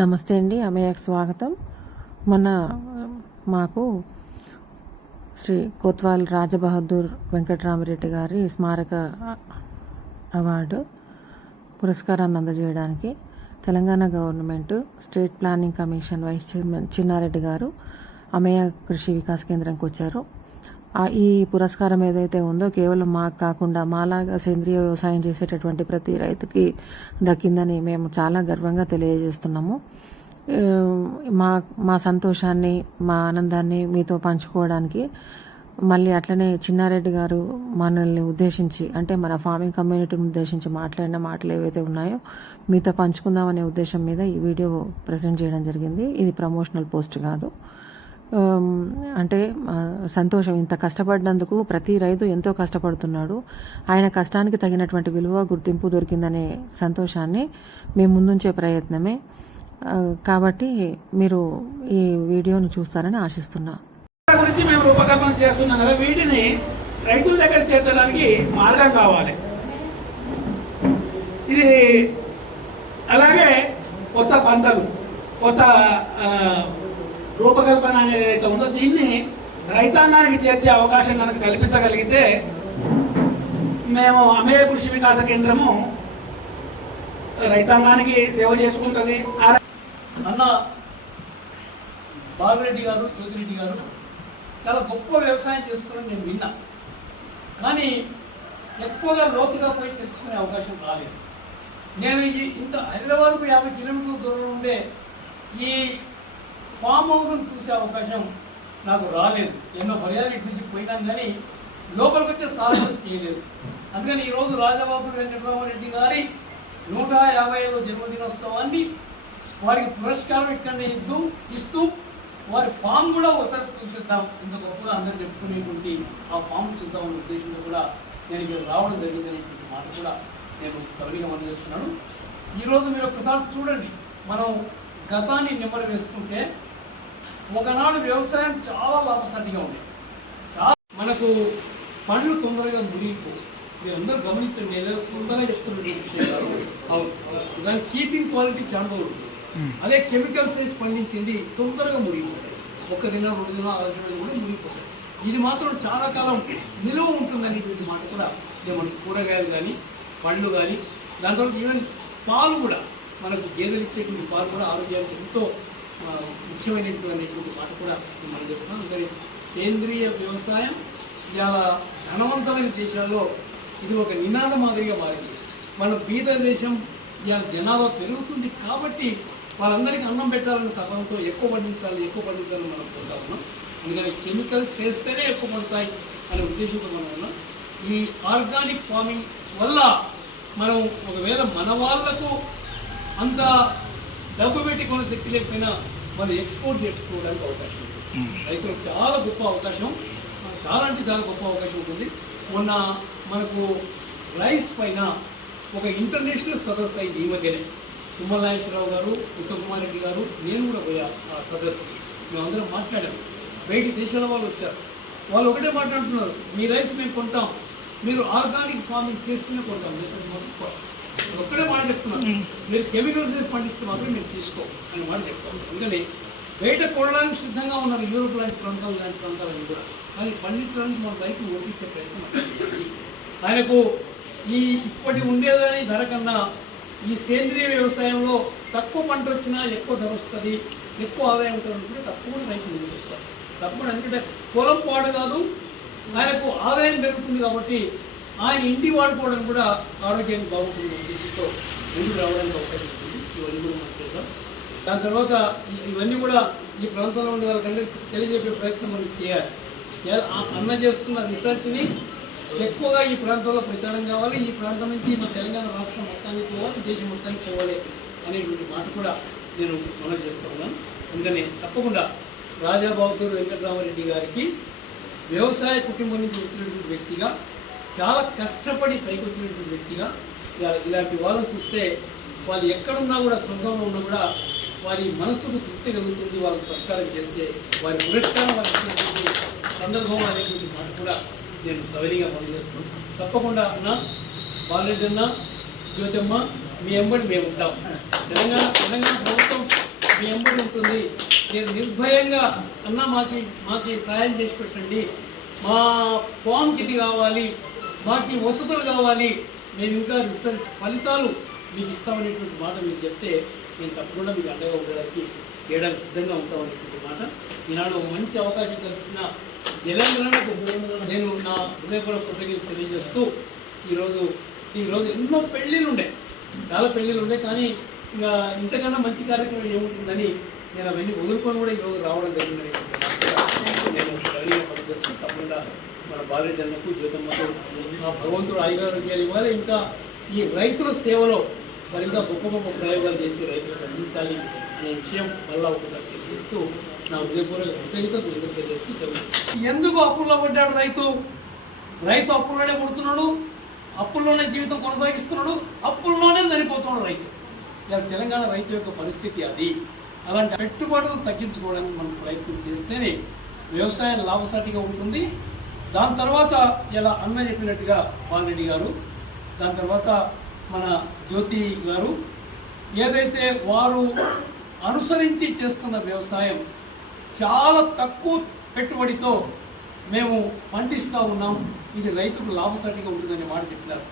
నమస్తే అండి అమేయకు స్వాగతం. మొన్న మాకు శ్రీ కోత్వాల్ రాజబహదూర్ వెంకటరామరెడ్డి గారి స్మారక అవార్డు పురస్కారాన్ని అందజేయడానికి Telangana government state planning commission vice chairman Chinnareddy garu అమేయ కృషి వికాస్ కేంద్రంకి వచ్చారు. ఈ పురస్కారం ఏదైతే ఉందో కేవలం మాకు కాకుండా మాలాగా సేంద్రియ వ్యవసాయం చేసేటటువంటి ప్రతి రైతుకి దక్కిందని మేము చాలా గర్వంగా తెలియజేస్తున్నాము. మా మా సంతోషాన్ని మా ఆనందాన్ని మీతో పంచుకోవడానికి మళ్ళీ అట్లనే చిన్నారెడ్డి గారు మనల్ని ఉద్దేశించి అంటే మన ఫార్మింగ్ కమ్యూనిటీని ఉద్దేశించి మాట్లాడిన మాటలు ఏవైతే ఉన్నాయో మీతో పంచుకుందామనే ఉద్దేశం మీద ఈ వీడియో ప్రజెంట్ చేయడం జరిగింది. ఇది ప్రమోషనల్ పోస్ట్ కాదు. అంటే సంతోషం. ఇంత కష్టపడినందుకు ప్రతి రైతు ఎంతో కష్టపడుతున్నాడు. ఆయన కష్టానికి తగినటువంటి విలువ గుర్తింపు దొరికిందనే సంతోషాన్ని మేము ముందుంచే ప్రయత్నమే. కాబట్టి మీరు ఈ వీడియోను చూస్తారని ఆశిస్తున్నా. గురించి మేము రూపకల్పన చేస్తున్నాం కదా. వీటిని రైతుల దగ్గర చేర్చడానికి మార్గం కావాలి. ఇది అలాగే కొత్త పంటలు కొత్త రూపకల్పన అనేది ఏదైతే ఉందో దీన్ని రైతాంగానికి చేర్చే అవకాశం కనుక కల్పించగలిగితే మేము అమేయ కృషి వికాస కేంద్రము రైతాంగానికి సేవ చేసుకుంటుంది. అన్న బాబిరెడ్డి గారు జ్యోతిరెడ్డి గారు చాలా గొప్ప వ్యవసాయం చేస్తున్నారని నేను విన్నా. కానీ ఎక్కువగా లోతుగా పోయి తెలుసుకునే అవకాశం రాలేదు. నేను ఈ ఇంత హైదరాబాద్కు యాభై కిలోమీటర్ల దూరంలో ఉండే ఈ ఫామ్ హౌస్ను చూసే అవకాశం నాకు రాలేదు. ఎన్నో పర్యాలు ఇటు నుంచి పోయినాం కానీ లోపలికి వచ్చే సాధన చేయలేదు. అందుకని ఈరోజు రాజబాబు వెంకటరామరెడ్డి గారి నూట యాభై ఐదో జన్మదినోత్సవాన్ని వారికి పురస్కారం ఇక్కడనే ఇద్దు ఇస్తూ వారి ఫామ్ కూడా ఒకసారి చూసిద్దాం. ఇంత గొప్పగా అందరూ చెప్పుకునేటువంటి ఆ ఫామ్ చూద్దామనే ఉద్దేశంతో కూడా నేను ఇక్కడ రావడం జరిగిందనేటువంటి మాట కూడా నేను సవరిగా అందజేస్తున్నాను ఈరోజు మీరు ఒకసారి చూడండి. మనం గతాన్ని నెమ్మది వేసుకుంటే ఒకనాడు వ్యవసాయం చాలా లాభసాటిగా ఉండేది చాలా మనకు పండ్లు తొందరగా మురిగిపోవు మీరు అందరూ గమనించండి నేను తొందరగా చెప్తున్నటువంటి విషయాలు దాని కీపింగ్ క్వాలిటీ చాలా బాగుంటుంది. అదే కెమికల్స్ వేసి పండించింది తొందరగా మురిగిపోతాయి ఒక దినం రెండు దినం ఆలస్యం కూడా మురిగిపోతాయి ఇది మాత్రం చాలా కాలం నిలువ ఉంటుందనేటువంటి మాట కూడా మనకి కూరగాయలు కానీ పళ్ళు కానీ దాని తర్వాత ఈవెన్ పాలు కూడా మనకు గేదెలు ఇచ్చేటువంటి పాలు కూడా ఆరోగ్యానికి ఎంతో ముఖ్యమైనటువంటి మాట కూడా మనం చెప్తున్నాను అందుకని సేంద్రియ వ్యవసాయం చాలా ధనవంతమైన దేశాల్లో ఇది ఒక నినాద మాదిరిగా మారింది. మన బీద దేశం ఇవాళ జనాభా పెరుగుతుంది కాబట్టి వాళ్ళందరికీ అన్నం పెట్టాలని తపంతో ఎక్కువ పండించాలి ఎక్కువ పండించాలని మనం కోరుతా ఉన్నాం. అందుకని కెమికల్స్ వేస్తేనే ఎక్కువ పడతాయి అనే ఉద్దేశంతో మనం ఉన్నాం. ఈ ఆర్గానిక్ ఫార్మింగ్ వల్ల మనం ఒకవేళ మన వాళ్ళకు అంత డబ్బు పెట్టి కొనే శక్తి లేకపోయినా వాళ్ళు ఎక్స్పోర్ట్ చేసుకోవడానికి అవకాశం ఉంటుంది రైతులకు చాలా గొప్ప అవకాశం చాలా అంటే చాలా గొప్ప అవకాశం ఉంటుంది. మొన్న మనకు రైస్ పైన ఒక ఇంటర్నేషనల్ సదస్సు అయింది ఈ మధ్యనే. తుమ్మల నాగేశ్వరరావు గారు ఉత్తమ్ కుమార్ రెడ్డి గారు నేను కూడా పోయా ఆ సదస్సుకి. మేమందరం మాట్లాడాము బయటి దేశాల వాళ్ళు వచ్చారు. వాళ్ళు ఒకటే మాట్లాడుతున్నారు మీ రైస్ మేము కొంటాం. మీరు ఆర్గానిక్ ఫార్మింగ్ చేస్తూనే కొంటాం. మొత్తం ఒక్కడే మాట చెప్తున్నాను మీరు కెమికల్స్ వేసి పండిస్తే మాత్రం మేము తీసుకో అని మాట చెప్తాం ఎందుకని బయట కొనడానికి సిద్ధంగా ఉన్నారు యూరోప్ లాంటి ప్రాంతాలు లాంటి ప్రాంతాలన్నీ కూడా. కానీ పండించడానికి మన రైతు ఓపించే ప్రయత్నం. ఆయనకు ఈ ఇప్పటి ఉండేదని ధర కన్నా ఈ సేంద్రియ వ్యవసాయంలో తక్కువ పంట వచ్చినా ఎక్కువ ధర వస్తుంది ఎక్కువ ఆదాయం ఉంటుంది అనుకుంటే తప్పకుండా రైతు ముందుకు వస్తారు. తప్పకుండా ఎందుకంటే పొలం పాడు కాదు ఆయనకు ఆదాయం పెరుగుతుంది కాబట్టి ఆయన ఇంటి వాడుకోవడం కూడా ఆరోగ్యానికి బాగుంటుంది అనే ఉద్దేశంతో ముందుకు రావడానికి అవకాశం ఉంటుంది ఇవన్నీ కూడా మనం చేద్దాం. దాని తర్వాత ఇవన్నీ కూడా ఈ ప్రాంతంలో ఉండే వాళ్ళకందరికీ తెలియజెప్పే ప్రయత్నం మనం చేయాలి. ఆ అన్న చేస్తున్న రీసెర్చ్ని ఎక్కువగా ఈ ప్రాంతంలో ప్రచారం కావాలి. ఈ ప్రాంతం నుంచి మన తెలంగాణ రాష్ట్రం మొత్తానికి పోవాలి దేశం మొత్తానికి పోవాలి అనేటువంటి మాట కూడా నేను మనం చేస్తూ ఉన్నాను. అందుకని తప్పకుండా రాజా వెంకటరామరెడ్డి గారికి వ్యవసాయ కుటుంబం నుంచి వచ్చినటువంటి వ్యక్తిగా చాలా కష్టపడి పైకి వచ్చినటువంటి వ్యక్తిగా ఇలాంటి వాళ్ళని చూస్తే వాళ్ళు ఎక్కడున్నా కూడా సొంతంలో ఉన్నా కూడా వారి మనసుకు తృప్తి కలుగుతుంది వాళ్ళకి సత్కారం చేస్తే వారి పురస్కారం వాళ్ళకి సందర్భం అనేటువంటి మాట కూడా నేను సవరిగా పనిచేస్తున్నాను తప్పకుండా అన్న బాలరెడ్డి అన్న జ్యోతమ్మ మీ ఎంబడి మేము ఉంటాం. తెలంగాణ తెలంగాణ ప్రభుత్వం మీ ఎంబడి ఉంటుంది. మీరు నిర్భయంగా అన్న మాకి మాకి సహాయం చేసి పెట్టండి. మా ఫామ్కి ఇది కావాలి. మాకు ఈ వసతులు కావాలి మేము ఇంకా రిసల్ట్ ఫలితాలు మీకు ఇస్తామనేటువంటి మాట మీరు చెప్తే నేను తప్పకుండా మీకు అండగా ఉండడానికి చేయడానికి సిద్ధంగా ఉంటామనేటువంటి మాట. ఈనాడు మంచి అవకాశం కల్పించిన తెలంగాణకు నేను నా హృదయపూర్వక కృతజ్ఞత తెలియజేస్తూ ఈరోజు ఈరోజు ఎన్నో పెళ్ళిళ్ళు ఉండే చాలా పెళ్ళిళ్ళు ఉండే కానీ ఇంకా ఇంతకన్నా మంచి కార్యక్రమం ఏముంటుందని నేను అవన్నీ వదులుకొని కూడా ఈరోజు రావడం జరిగిందని నేను తప్పకుండా మన బాలజన్నకు జ్యోతమ్మకు ఆ భగవంతుడు ఆయురారోగ్యాలు ఇవ్వాలి. ఇంకా ఈ రైతుల సేవలో మరింత గొప్ప గొప్ప ప్రయోగాలు చేసి రైతులకు అందించాలి అనే విషయం మళ్ళా ఒకసారి తెలియజేస్తూ నా ఉదయపూర్వక కృతజ్ఞతలు ఎందుకు తెలియజేస్తూ సెలవు. ఎందుకు అప్పుల్లో పడ్డాడు రైతు? రైతు అప్పుల్లోనే పుడుతున్నాడు అప్పుల్లోనే జీవితం కొనసాగిస్తున్నాడు అప్పుల్లోనే చనిపోతున్నాడు రైతు. ఇలా తెలంగాణ రైతు యొక్క పరిస్థితి అది. అలాంటి పెట్టుబడులు తగ్గించుకోవడానికి మనం ప్రయత్నం చేస్తేనే వ్యవసాయం లాభసాటిగా ఉంటుంది దాని తర్వాత ఇలా అన్న చెప్పినట్టుగా బాలరెడ్డి గారు దాని తర్వాత మన జ్యోతి గారు ఏదైతే వారు అనుసరించి చేస్తున్న వ్యవసాయం చాలా తక్కువ పెట్టుబడితో మేము పండిస్తూ ఉన్నాం ఇది రైతుకు లాభసాటిగా ఉంటుందనే మాట చెప్పినారు.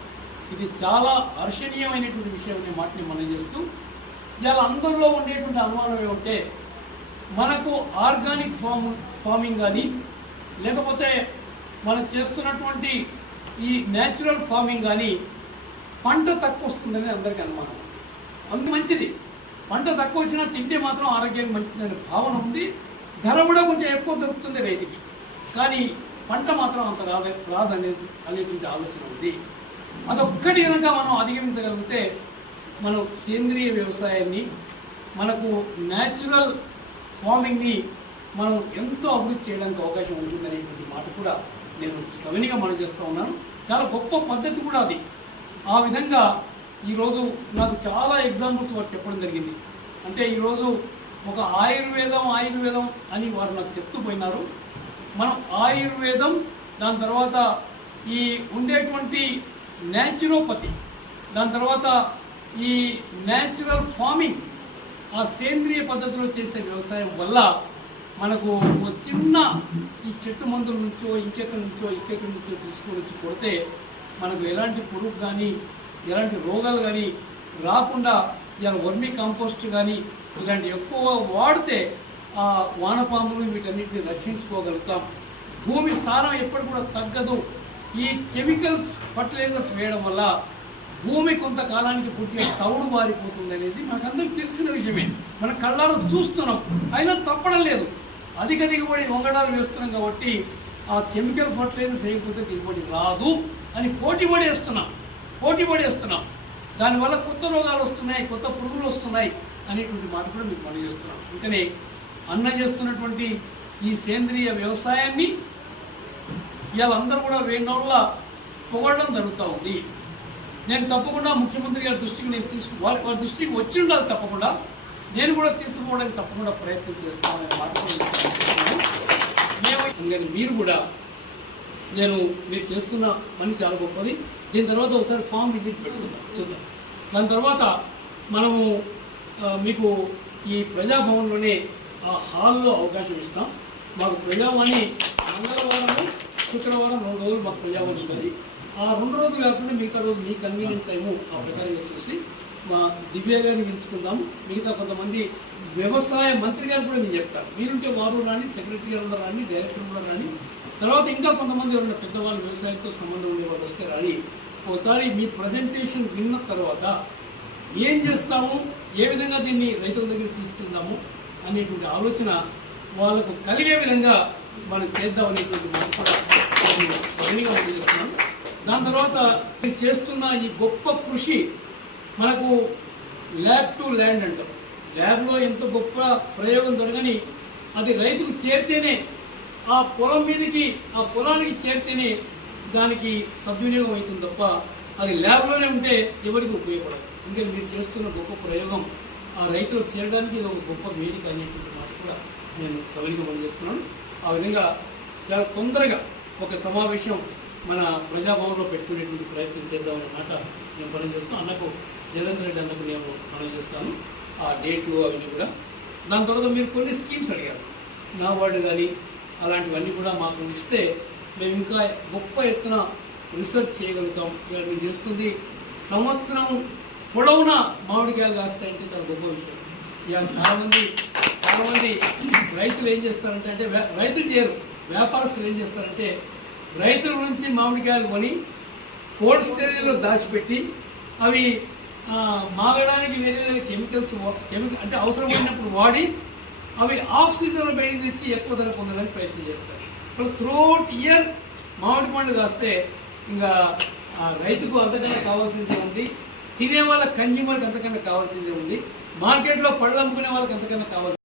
ఇది చాలా హర్షణీయమైనటువంటి విషయం అనే మాటని మనం చేస్తూ ఇలా అందరిలో ఉండేటువంటి అనుమానం ఏమంటే మనకు ఆర్గానిక్ ఫార్మ్ ఫార్మింగ్ కానీ లేకపోతే మనం చేస్తున్నటువంటి ఈ న్యాచురల్ ఫార్మింగ్ కానీ పంట తక్కువ వస్తుందని అందరికీ అనుమానం. అందు మంచిది. పంట తక్కువ వచ్చినా తింటే మాత్రం ఆరోగ్యానికి మంచిదనే భావన ఉంది. ధర కూడా కొంచెం ఎక్కువ దొరుకుతుంది రైతుకి. కానీ పంట మాత్రం అంత రాలే రాదనేది అనేటువంటి ఆలోచన ఉంది. అదొక్కటి కనుక మనం అధిగమించగలిగితే మనం సేంద్రియ వ్యవసాయాన్ని మనకు న్యాచురల్ ఫార్మింగ్ని మనం ఎంతో అభివృద్ధి చేయడానికి అవకాశం ఉంటుందనేటువంటి మాట కూడా నేను సవినిగా మనం చేస్తూ ఉన్నాను. చాలా గొప్ప పద్ధతి కూడా అది. ఆ విధంగా ఈరోజు నాకు చాలా ఎగ్జాంపుల్స్ వారు చెప్పడం జరిగింది. అంటే ఈరోజు ఒక ఆయుర్వేదం ఆయుర్వేదం అని వారు నాకు చెప్తూ పోయినారు. మనం ఆయుర్వేదం దాని తర్వాత ఈ ఉండేటువంటి న్యాచురోపతి దాని తర్వాత ఈ న్యాచురల్ ఫార్మింగ్ ఆ సేంద్రియ పద్ధతిలో చేసే వ్యవసాయం వల్ల మనకు ఒక చిన్న ఈ చెట్టు మందుల నుంచో ఇంకెక్కడి నుంచో ఇంకెక్కడి నుంచో తీసుకొని వచ్చి కొడితే మనకు ఎలాంటి పురుగు కానీ ఎలాంటి రోగాలు కానీ రాకుండా ఇలా వర్మీ కంపోస్ట్ కానీ ఇలాంటి ఎక్కువ వాడితే ఆ వానపాములు వీటన్నిటిని రక్షించుకోగలుగుతాం. భూమి సారం ఎప్పుడు కూడా తగ్గదు. ఈ కెమికల్స్ ఫర్టిలైజర్స్ వేయడం వల్ల భూమి కొంతకాలానికి పూర్తిగా తౌడు మారిపోతుంది అనేది మనకందరికి తెలిసిన విషయమే. మన కళ్ళారు చూస్తున్నాం. అయినా తప్పడం లేదు. అధిక దిగుబడి వంగడాలు వేస్తున్నాం కాబట్టి ఆ కెమికల్ ఫర్టిలైజర్స్ వేయకపోతే దిగుబడి రాదు అని పోటీ పడేస్తున్నాం పోటీ పడేస్తున్నాం దానివల్ల కొత్త రోగాలు వస్తున్నాయి కొత్త పురుగులు వస్తున్నాయి అనేటువంటి మాట కూడా మీకు మనం చేస్తున్నాం. అందుకనే అన్న చేస్తున్నటువంటి ఈ సేంద్రియ వ్యవసాయాన్ని ఇవాళ అందరూ కూడా వేణోళ్ళ పొగడడం జరుగుతూ ఉంది. నేను తప్పకుండా ముఖ్యమంత్రి గారి దృష్టికి నేను తీసుకు వారి వారి దృష్టికి వచ్చి ఉండాలి తప్పకుండా. నేను కూడా తీసుకోవడానికి తప్పకుండా ప్రయత్నం చేస్తానని మాట మేము మీరు కూడా నేను మీరు చేస్తున్న పని చాలా గొప్పది. దీని తర్వాత ఒకసారి ఫామ్ విజిట్ పెట్టుకుందాం చూద్దాం. దాని తర్వాత మనము మీకు ఈ ప్రజాభవన్లోనే ఆ హాల్లో అవకాశం ఇస్తాం. మాకు ప్రజావాణి మంగళవారం శుక్రవారం రెండు రోజులు మాకు ప్రజావాణి ఉంటుంది. ఆ రెండు రోజులు కాకుండా మిగతా రోజు మీ కన్వీనియంట్ టైము ఆ ప్రకారంగా చూసి మా దివ్య గారిని పిలుచుకుందాము మిగతా కొంతమంది వ్యవసాయ మంత్రి గారు కూడా నేను చెప్తాను. మీరుంటే వారు రాని సెక్రటరీ గారు రాని డైరెక్టర్ కూడా రాని తర్వాత ఇంకా కొంతమంది ఉన్న పెద్దవాళ్ళు వ్యవసాయంతో సంబంధం ఉండే వాళ్ళు వస్తే రాని ఒకసారి మీ ప్రజెంటేషన్ విన్న తర్వాత ఏం చేస్తాము ఏ విధంగా దీన్ని రైతుల దగ్గర తీసుకెళ్దాము అనేటువంటి ఆలోచన వాళ్ళకు కలిగే విధంగా మనం చేద్దాం అనేటువంటి మాట దాని తర్వాత చేస్తున్న ఈ గొప్ప కృషి మనకు ల్యాబ్ టు ల్యాండ్ అంటాం. ల్యాబ్లో ఎంత గొప్ప ప్రయోగం దొరకని అది రైతుకు చేరితేనే ఆ పొలం మీదకి ఆ పొలానికి చేరితేనే దానికి సద్వినియోగం అవుతుంది తప్ప అది ల్యాబ్లోనే ఉంటే ఎవరికి ఉపయోగపడదు. ఇంకా మీరు చేస్తున్న గొప్ప ప్రయోగం ఆ రైతులకు చేరడానికి ఇది ఒక గొప్ప వేదిక అనేటువంటి మాట కూడా నేను సవరిగా పనిచేస్తున్నాను ఆ విధంగా చాలా తొందరగా ఒక సమావేశం మన ప్రజాభవన్లో పెట్టుకునేటువంటి ప్రయత్నం చేద్దామనే మాట నేను పనిచేస్తూ అన్నకు జగన్ రెడ్డి అన్నకు నేను మనం చేస్తాను. ఆ డేట్లు అవన్నీ కూడా. దాని తర్వాత మీరు కొన్ని స్కీమ్స్ అడిగారు. నా వార్డు కానీ అలాంటివన్నీ కూడా మాకు ఇస్తే మేము ఇంకా గొప్ప ఎత్తున రీసెర్చ్ చేయగలుగుతాం. ఇలా మీకు తెలుస్తుంది సంవత్సరం పొడవునా మామిడికాయలు కాస్తాయంటే చాలా గొప్ప విషయం. ఇవాళ చాలామంది చాలామంది రైతులు ఏం చేస్తారంటే అంటే రైతులు చేయరు. వ్యాపారస్తులు ఏం చేస్తారంటే రైతుల నుంచి మామిడికాయలు కొని కోల్డ్ స్టోరేజ్లో దాచిపెట్టి అవి మాగడానికి వేరే కెమికల్స్ కెమికల్ అంటే అవసరమైనప్పుడు వాడి అవి ఆఫ్ సీజన్లో బయట తెచ్చి ఎక్కువ ధర పొందడానికి ప్రయత్నం చేస్తారు. ఇప్పుడు త్రూఅవుట్ ఇయర్ మామిడి పండు కాస్తే ఇంకా రైతుకు అంతకన్నా కావాల్సిందే ఉంది. తినే వాళ్ళ కన్జ్యూమర్కి అంతకన్నా కావాల్సిందే ఉంది. మార్కెట్లో పళ్ళు అమ్ముకునే వాళ్ళకి అంతకన్నా కావాల్సింది